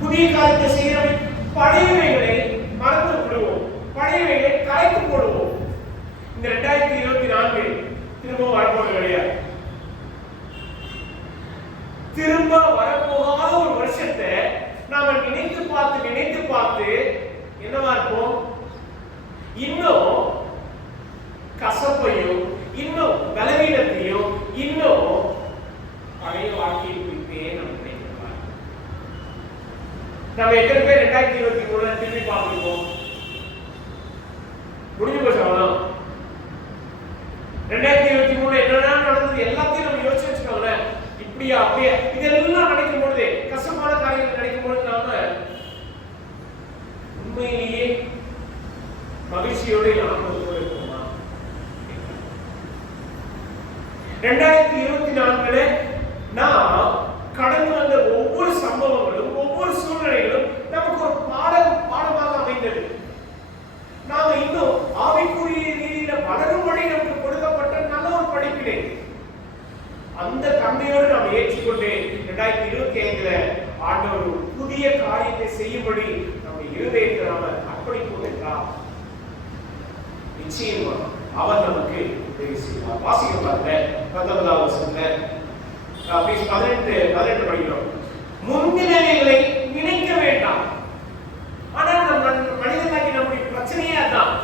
புதிய காரியத்தை செய்கிறவன் பழையவைகளை மறந்து விடுவோம், பழையவைகளை கலைத்து போடுவோம். இந்த 2024 திரும்ப வரப்போறது கிடையாது. திரும்ப வரப்போகாத ஒரு வருஷத்தை நாம நினைத்து பார்த்து என்னவா இருப்போம்? இன்னும் கசப்பையும், இன்னும் பலவீனத்தையும், இன்னும் பழைய வாழ்க்கையை குறித்தே நம்ம நினைக்கிறோம். நம்ம எத்தனை பேர் 2023 திரும்பி பார்த்துருக்கோம்? முடிஞ்சு போச்சு அவ்வளவுதான். 2023 என்னென்ன நடந்தது எல்லாத்தையும் நம்ம யோசிச்சு வச்சுக்கோங்களேன். இப்படியா அப்படியே இதெல்லாம் நடக்கும் பொழுது, கஷ்டமான காரியங்கள் நடக்கும் பொழுது நாம உண்மையிலேயே மகிழ்ச்சியோடு ஆனந்தத்தோடு இருக்குமா? 2024 நான் கடந்து வந்த ஒவ்வொரு சம்பவங்களும், ஒவ்வொரு சூழ்நிலைகளும் நமக்கு ஒரு பாடமாக அமைந்தது. நாம இன்னும் ஆவிக்குரிய ரீதியில வளரும்படி நமக்கு கொடுக்கப்பட்ட நல்ல ஒரு படிப்பினை. அந்த தன்மையோடு நாம் ஏற்றுக்கொண்டு 2025 ஆண்டவர் புதிய காரியத்தை செய்யும்படி நம்முடைய இருதயத்தை நாம அர்ப்பணிப்போம் என்றால் நிச்சயமா அவர் நமக்கு உதவி செய்வார். வாசிக்க பாருங்க 19வது வசனத்துல 18 படிக்கிறோம். முன்னிலைகளை நினைக்க வேண்டாம். ஆனா நம்ம மனிதனாகி நம்முடைய பிரச்சனையே அதான்.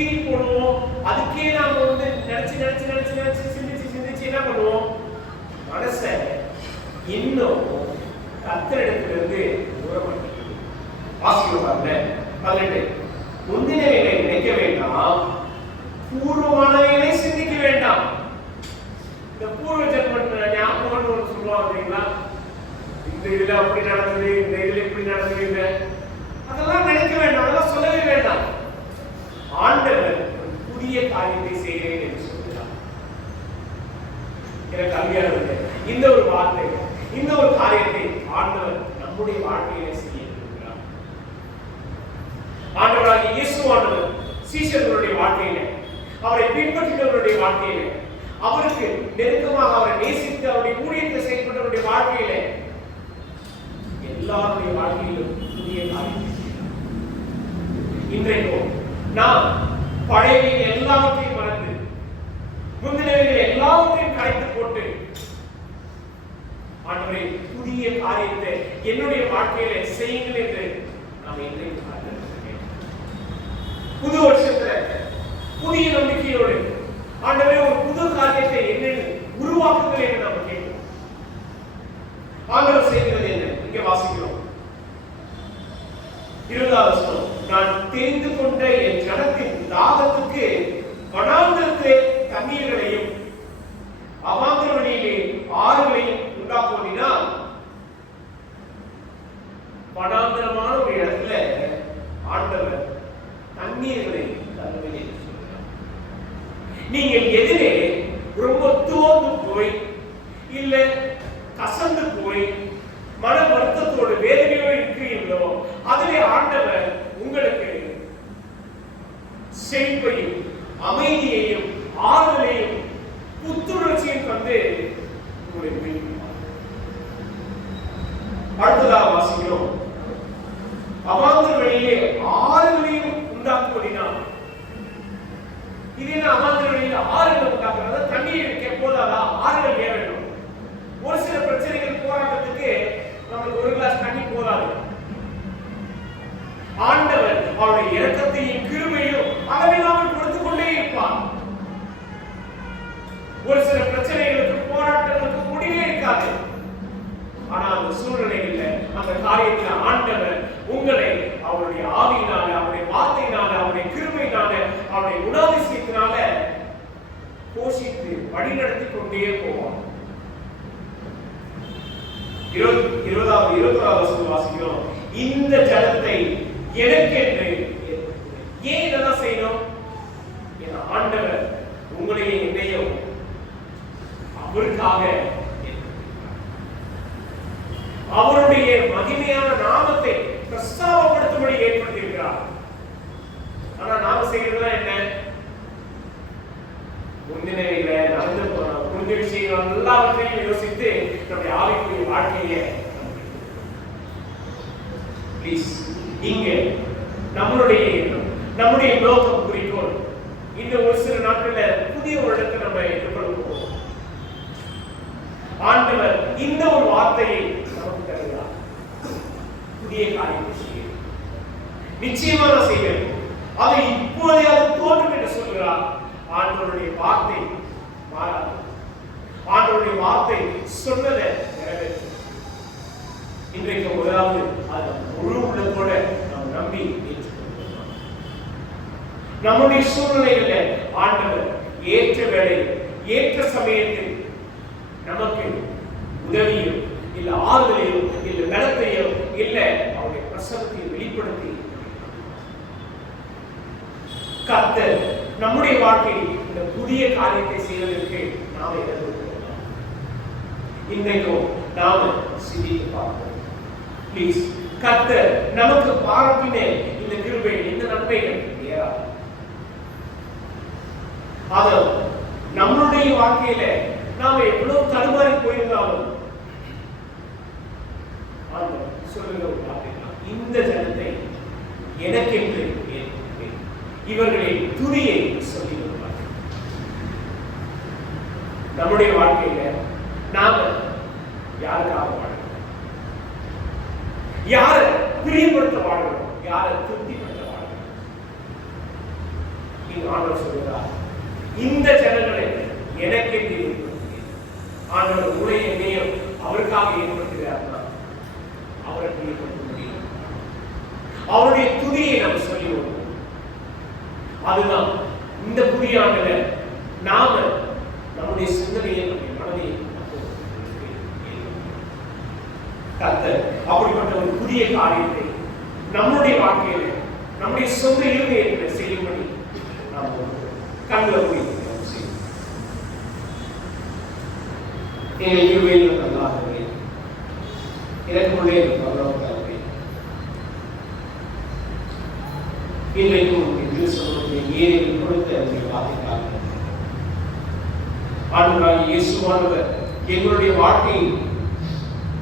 தீனி போடுவோம். அதுக்கே நாம நினைச்சு சிந்திச்சு என்ன பண்ணுவோம்? மனச இன்னும் கர்த்தரிடத்திலிருந்து தூரமாக்கிட்டு வாசிக்கிறோம்ல 18 முந்தினவைகளை நினைக்க வேண்டாம், பூர்வமானவைகளை சிந்திக்க வேண்டாம். இந்த பூர்வ ஜென்ம ஞாபகம்னு ஒன்று சொல்லுவாங்க இல்லைங்களா? இந்த இதுல அப்படி நடந்தது, இந்த இதுல இப்படி நடந்தது, அதெல்லாம் நினைக்க வேண்டாம், அதெல்லாம் சொல்லவே வேண்டாம். ஆண்டவர் புதிய காரியத்தை செய்கிறேன் என்று சொல்கிறார். எனக்கு அருமையானது, இந்த ஒரு வார்த்தை, இந்த ஒரு காரியத்தை ஆண்டவர் நம்முடைய வாழ்க்கையிலே செய்ய இருக்கிறார். ஆண்டவராகிய இயேசுவானவர் சீஷர்களுடைய வாழ்க்கையிலே, அவரை பின்பற்றினவருடைய வாழ்க்கையிலே, அவருக்கு நெருக்கமாக அவரை நேசித்து அவருடைய ஊழியத்தை செயல்பட்டவருடைய வாழ்க்கையிலே, எல்லாருடைய வாழ்க்கையிலும் புதிய காரியத்தை செய்கிறார். இன்றைக்கும் நாம் பழைய எல்லாவற்றையும் மறந்து முந்தினவைகள் எல்லாவற்றையும் கரைத்து போட்டு ஆண்டவரே புதிய காரியத்தை என்னுடைய வாழ்க்கையில செய்யுங்கள் என்று நாம் இன்றைக்கு காத்திருக்கிறோம். புது வருஷத்துல புதிய நம்பிக்கையோடு ஆண்டவரே ஒரு புது காரியத்தை என்னென்னு உருவாக்குங்கள் என்று நாம் கேட்கிறோம். ஆண்டவர் செய்கிறது என்ன? இங்கே வாசிக்கிறோம் 20வது வசனம். நான் தெரிந்து கொண்ட என் ஜனத்தின் தாகத்துக்கு வனாந்தரத்திலே தண்ணீர்களையும் அவாந்தர வழியிலே ஆறுகளையும் உண்டாக்குவதினால், வனாந்தரமான ஒரு இடத்துல ஆண்டவர் தண்ணீர்களை தருவேன் என்று சொல்கிறார். நீங்கள் எதிரே ரொம்ப தோர்ந்து போய் இல்ல கசந்து போய் மன வருத்தத்தோடு வேதனையோடு இருக்கிறீர்களோ, அதிலே ஆண்டவர் உங்களுக்கு செழிப்பையும் அமைதியையும் ஆறுதலையும் புத்துணர்ச்சியும் தந்து உங்களை மீட்பார். அடுத்ததாக வாசிக்கிறோம். அவாந்தர வழியிலே ஆறுகளையும் உண்டாக்குவதினால், இது என்ன அவாந்தர வழியில ஆறுகளை உண்டாக்குறது? தண்ணீர் எப்போதாதா ஆறுகள் ஏன் வேண்டும்? ஒரு சில பிரச்சனைகள் போராட்டத்துக்கு நமக்கு ஒரு கிளாஸ் தண்ணி போதாது. ஆண்டவர் அவருடைய இரக்கத்தையும் கிருபையும் அளவில்லாமல் கொடுத்துக் கொண்டே இருப்பார். ஒரு சில பிரச்சனைகளுக்கு போராட்டங்களுக்கு முடிவே இருக்காது. ஆனா அந்த சூழ்நிலையில அந்த காரியத்தில் ஆண்டவர் உங்களை அவருடைய ஆவியினால, அவருடைய வார்த்தையினால, அவருடைய கிருபையினால, அவருடைய குணாதிசயத்தினால போஷித்து வழிநடத்தி கொண்டே போவார். 21வது வசனம் வாசிக்கிறோம். இந்த ஜனத்தை எனக்கென்று ஏன் இதெல்லாம் செய்யணும்? என் ஆண்டவர் உங்களையும் என்னையும் அவருக்காக அவருடைய மகிமையான நாமத்தை பிரஸ்தாபப்படுத்தும்படி ஏற்படுத்தியிருக்கிறார். ஆனா நாம செய்யறதுலாம் என்ன? முந்தினவைகளை நடந்து புரிஞ்ச விஷயங்கள் எல்லாவற்றையும் யோசித்து நம்முடைய ஆவிக்குரிய வாழ்க்கையை ப்ளீஸ் இங்க நம்முடைய நோக்கம் குறிக்கோள் இந்த ஒரு சில நாட்கள்ல புதிய வருடத்தை நம்ம எதிர்கொள்வோம். ஆண்டவர் இந்த ஒரு வார்த்தையை நமக்கு தருகிறார். புதிய காரியத்தை செய்ய நிச்சயமாக செய்வேன், அதை இப்போதே அது தோன்றும் என்று சொல்கிறார். ஆண்டவருடைய வார்த்தை மாறாது. ஆண்டவருடைய வார்த்தை சொன்னதை நிறைவேற்றும். இன்றைக்கு முதலாவது அது முழு உள்ளத்தோட நாம் நம்பி ஏற்றுக்கொள்கிறோம். நம்முடைய சூழ்நிலையில ஆண்டவர் ஏற்ற வேளையில் ஏற்ற சமயத்தில் நமக்கு உதவியோ இல்ல ஆறுதலையோ இல்ல பலத்தையோ இல்ல அவருடைய பிரசன்னத்தை வெளிப்படுத்தி கர்த்தர் நம்முடைய வாழ்க்கையில் இந்த புதிய காரியத்தை செய்வதற்கு நாம் எதிர்கொள்கிறோம். இன்றைக்கும் நாம சிந்தித்து பார்ப்போம். ப்ளீஸ், கர்த்தர் நமக்கு பாராட்டின இந்த கிருபை, இந்த நன்மைகள் ஏறாது. அது நம்மளுடைய வாழ்க்கையில நாம எவ்வளவு தடுமாறி போயிருந்தாலும் சொல்லுங்க ஒரு வார்த்தை, இந்த ஜனத்தை எனக்கென்று ஏற்படுத்தேன், இவர்களின் துதியை சொல்லி வருவார்கள். நம்முடைய வாழ்க்கையில நாம யாருக்காக வாழணும்? யாரை பிரியப்படுத்த வாழணும்? யாரை திருப்திப்படுத்த வாழணும்? நீங்க ஆண்டவர் சொல்கிறார், இந்த ஜனங்களை எனக்கு ஏற்படுத்துகிறேன். ஆண்டவர் உங்களை என்னையும் அவருக்காக ஏற்படுத்துகிறார்னா அவரை ஏற்படுத்த முடியும். அவருடைய துதியை நாம் சொல்லி வருவோம். அதுதான் இந்த புதிய ஆண்டுல நாம நம்முடைய சிந்தனையை நம்முடைய மனதை கர்த்தர் அப்படிப்பட்ட ஒரு புதிய காரியத்தை நம்முடைய வாழ்க்கையில நம்முடைய சொந்த இருதயத்தில் செய்யும்படி நாம் கண்களை போய் இருவையில் நல்லாகவே எனக்குள்ளே பகவான் இன்றைக்கும் ஏரியில் கொடுத்த அவருடைய வார்த்தைக்காக ஆண்டவராகிய இயேசுவானவர் எங்களுடைய வாழ்க்கையில்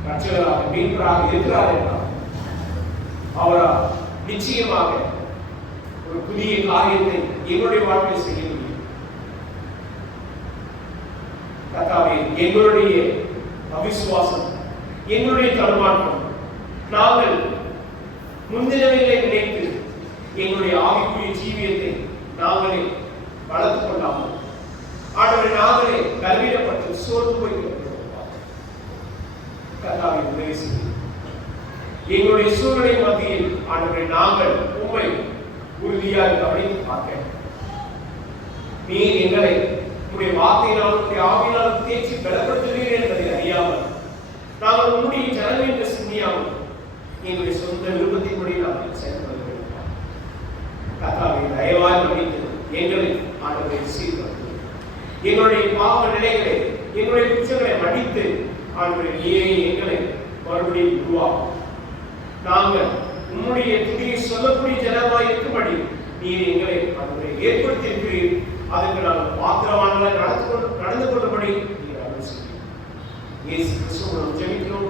ரட்சகராக மீட்பராக இருக்கிறார் என்றார். அவரால் நிச்சயமாக ஒரு புதிய காரியத்தை எங்களுடைய வாழ்க்கையில் செய்ய முடியும். கர்த்தாவே, எங்களுடைய அவிசுவாசம், எங்களுடைய தடுமாற்றம், நாங்கள் முன்தினவைகளை நினைத்து எங்களுடைய ஆவிக்குரிய ஜீவியத்தை நாங்களே வளர்த்துக் கொள்ளாமல் ஆண்டவரை நாங்களே கல்வியிடப்பட்டு சோர்ந்து போய்கிறோம். கர்த்தாவே, உதவி செய்யும். எங்களுடைய சூழ்நிலை மத்தியில் ஆண்டவரை நாங்கள் உண்மை உறுதியாக கவனித்து பார்க்க நீர் எங்களை உங்களுடைய வார்த்தையினால் உங்களுடைய ஆவியினால் தேய்ச்சி பலப்படுத்துவீர்கள் என்பதை அறியாமல் நாங்கள் உங்களுடைய ஜனம் என்று சிந்தியாமல் எங்களுடைய சொந்த விருப்பத்தின்படி நாங்கள் செயல்படுகிறோம். கர்த்தாவே, தயவாய் கவனித்து எங்களை ஆண்டவரை சீர்படுத்தும். எங்களுடைய பாவ நிலைகளை, எங்களுடைய குற்றங்களை மன்னித்து ஆண்டவரை நீரே எங்களை மறுபடியும் உருவாக்கும். நாங்கள் உம்முடைய துதியை சொல்லக்கூடிய ஜனமாய் இருக்கும்படி நீர் எங்களை ஆண்டவரை ஏற்படுத்தியிருக்கிறீர். அதற்கு நாங்கள் பாத்திரவான்களை நடந்து கொள்ளும்படி நீர் அருள் செய்யும். இயேசு கிறிஸ்துவின் ஜெபிக்கிறோம்.